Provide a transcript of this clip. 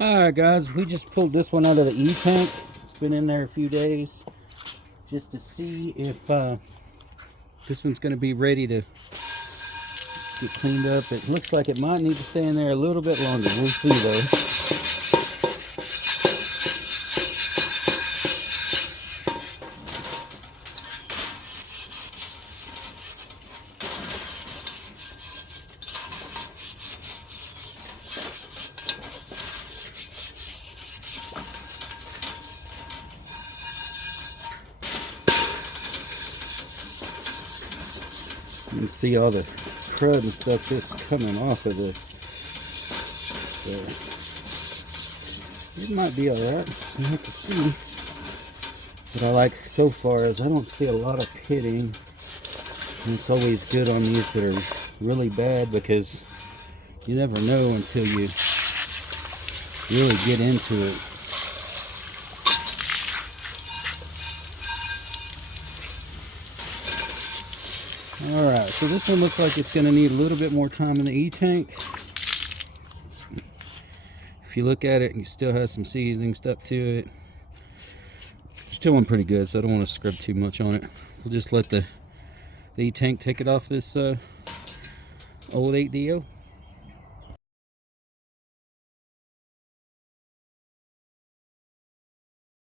Alright guys, we just pulled this one out of the E-tank. It's been in there a few days just to see if this one's going to be ready to get cleaned up. It looks like it might need to stay in there a little bit longer. We'll see though. You can see all the crud and stuff just coming off of this. So it might be alright. You have to see. What I like so far is I don't see a lot of pitting. And it's always good on these that are really bad because you never know until you really get into it. Alright, so this one looks like it's going to need a little bit more time in the E-tank. If you look at it, you still have some seasoning stuck to it. It's still one pretty good, so I don't want to scrub too much on it. We'll just let the E-tank take it off this old 8DO.